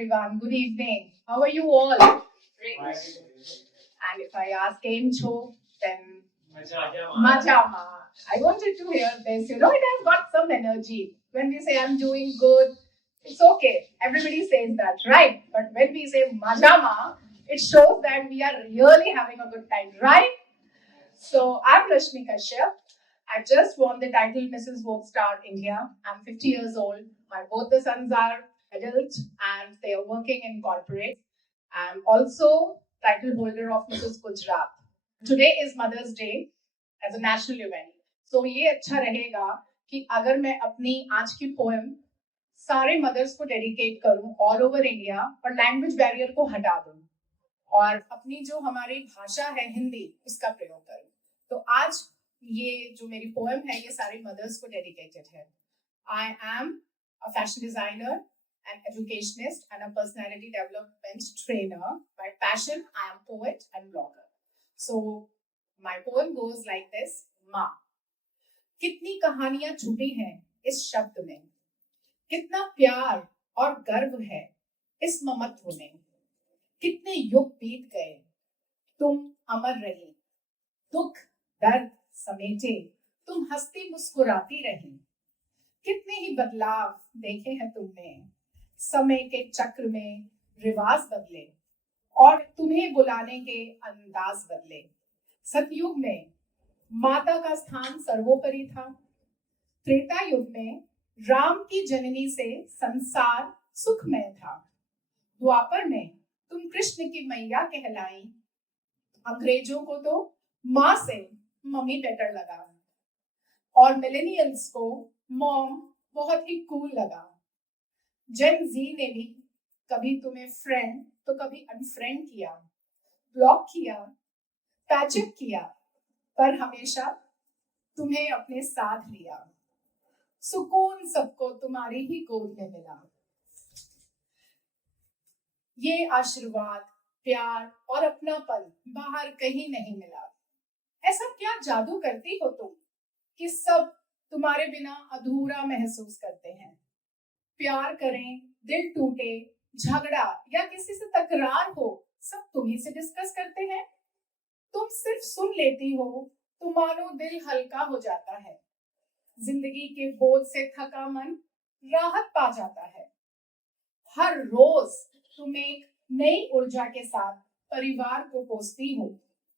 everyone. Good evening. How are you all? Great. And if I ask Cho, then Majama. I wanted to hear this. It has got some energy. When we say I'm doing good, it's okay. Everybody says that, right? But when we say Majama, it shows that we are really having a good time, right? So I'm Rashmi Kashyap. I just won the title Mrs. Vogue Star India. I'm 50 years old. My both the sons are adult and they are working in corporate. I'm also title holder of Mrs. Gujarat. Today is Mother's Day as a national event. So ये अच्छा रहेगा कि अगर मैं अपनी आज की poem सारे मदर्स को डेडिकेट करूं ऑल ओवर इंडिया और लैंग्वेज बैरियर को हटा दूं और अपनी जो हमारी भाषा है हिंदी उसका प्रयोग करूं। तो आज ये जो मेरी पोएम है ये सारी मदर्स को डेडिकेटेड है। I am a fashion designer and educationist and a personality development trainer. Bye passion I am poet and blogger. So my poem goes like this. माँ, कितनी कहानियां छुपी हैं इस शब्द में, कितना प्यार और गर्व है इस ममत्व में, कितने युग बीत गए तुम अमर रही, दुख दर्द समेटे तुम हंसती मुस्कुराती रही, कितने ही बदलाव देखे हैं तुमने, समय के चक्र में रिवाज बदले और तुम्हें बुलाने के अंदाज बदले। सतयुग में माता का स्थान सर्वोपरि था, त्रेता युग में राम की जननी से संसार सुखमय था, द्वापर में तुम कृष्ण की मैया कहलाई, अंग्रेजों को तो माँ से मम्मी बेटर लगा और मिलेनियल्स को मॉम बहुत ही कूल लगा। जेन जी ने भी कभी तुम्हें फ्रेंड तो कभी अनफ्रेंड किया, ब्लॉक किया, पैचअप किया, पर हमेशा तुम्हें अपने साथ लिया। सुकून सबको तुम्हारी ही गोद में मिला। ये आशीर्वाद, प्यार और अपनापन बाहर कहीं नहीं मिला। ऐसा क्या जादू करती हो तुम कि सब तुम्हारे बिना अधूरा महसूस करते हैं। प्यार करें, दिल टूटे, झगड़ा या किसी से तकरार हो, सब तुम्ही से डिस्कस करते हैं। तुम सिर्फ सुन लेती हो तो मानो दिल हल्का हो जाता है। जिंदगी के बोझ से थका मन राहत पा जाता है। हर रोज तुम एक नई ऊर्जा के साथ परिवार को पोसती हो।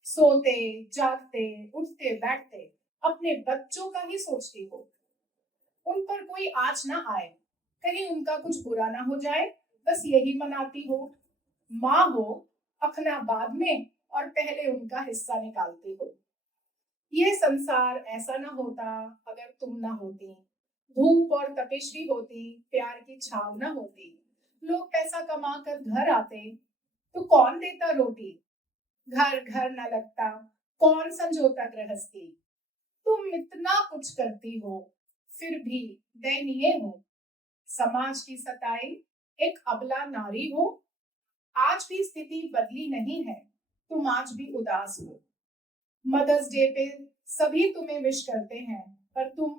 सोते जागते उठते बैठते अपने बच्चों का ही सोचती हो। उन पर कोई आँच ना आए, कहीं उनका कुछ बुरा ना हो जाए, बस यही मनाती हो। माँ हो, अपना बाद में और पहले उनका हिस्सा निकालती हो। यह संसार ऐसा ना होता अगर तुम ना होती। धूप और तपिश भी होती, प्यार की छाव ना होती। लोग पैसा कमा कर घर आते तो कौन देता रोटी। घर घर न लगता, कौन संजोता गृहस्थी। तुम इतना कुछ करती हो फिर भी दयनीय हो। समाज की सताई, एक अबला नारी हो। आज भी स्थिति बदली नहीं है, तुम आज भी उदास हो। मदर्स डे पे सभी तुम्हें विश करते हैं पर तुम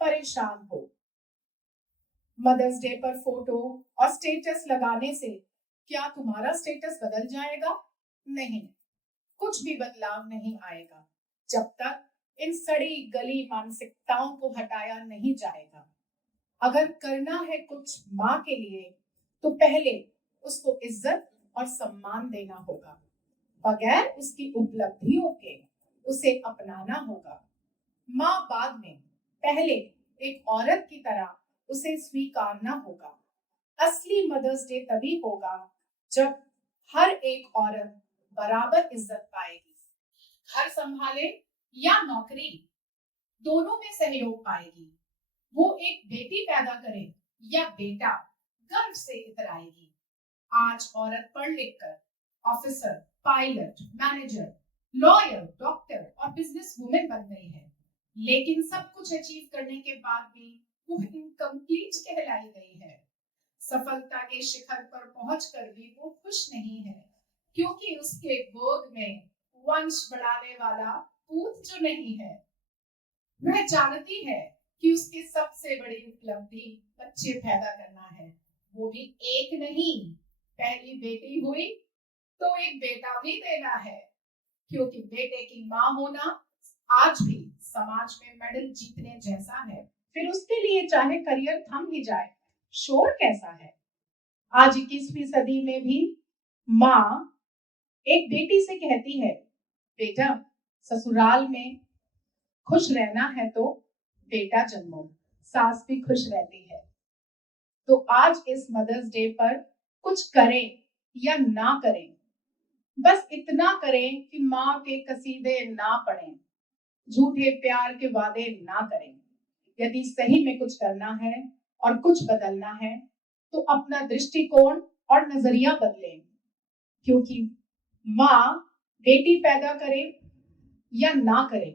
परेशान हो। मदर्स डे पर फोटो और स्टेटस लगाने से क्या तुम्हारा स्टेटस बदल जाएगा? नहीं, कुछ भी बदलाव नहीं आएगा जब तक इन सड़ी गली मानसिकताओं को हटाया नहीं जाएगा। अगर करना है कुछ माँ के लिए तो पहले उसको इज्जत और सम्मान देना होगा। बगैर उसकी उपलब्धियों के उसे अपनाना होगा। माँ बाद में, पहले एक औरत की तरह उसे स्वीकारना होगा। असली मदर्स डे तभी होगा जब हर एक औरत बराबर इज्जत पाएगी। घर संभाले या नौकरी, दोनों में सहयोग पाएगी। वो एक बेटी पैदा करे या बेटा, गर्व से इतराएगी। आज औरत पढ़ लिख कर officer, pilot, manager, lawyer, doctor और बिजनेस वुमेन बन गई है, लेकिन सब कुछ अचीव करने के बाद भी वो इनकम्प्लीट कहलाई गई है। सफलता के शिखर पर पहुंचकर भी वो खुश नहीं है, क्योंकि उसके गोद में वंश बढ़ाने वाला पूत जो नहीं है। वह जानती है कि उसकी सबसे बड़ी उपलब्धि बच्चे पैदा करना है। वो भी एक नहीं, पहली बेटी हुई तो एक बेटा भी देना है, क्योंकि बेटे की माँ होना आज भी समाज में मेडल जीतने जैसा है। फिर उसके लिए चाहे करियर थम ही जाए, शोर कैसा है। आज 21वीं सदी में भी माँ एक बेटी से कहती है, बेटा ससुराल में खुश रहना है तो बेटा जन्मो, सास भी खुश रहती है। तो आज इस मदर्स डे पर कुछ करें या ना करें, बस इतना करें कि माँ के कसीदे ना पढ़ें, झूठे प्यार के वादे ना करें। यदि सही में कुछ करना है और कुछ बदलना है तो अपना दृष्टिकोण और नजरिया बदलें, क्योंकि माँ बेटी पैदा करे या ना करे,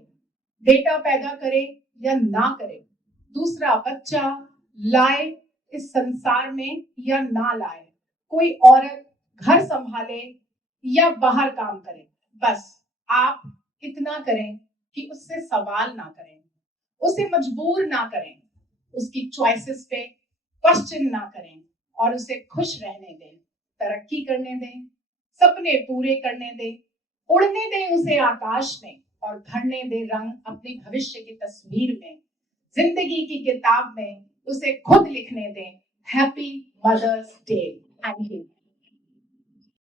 बेटा पैदा करे या ना करे, दूसरा बच्चा लाए इस संसार में या ना लाए, कोई औरत घर संभाले या बाहर काम करे, बस आप इतना करें कि उससे सवाल ना करें, उसे मजबूर ना करें, उसकी चॉइसेस पे क्वेश्चन ना करें और उसे खुश रहने दें, तरक्की करने दें, सपने पूरे करने दें, उड़ने दें उसे आकाश में और भरने दें रंग अपने भविष्य की तस्वीर में, जिंदगी की किताब में उसे खुद लिखने दें। Happy mother's day. Thank you.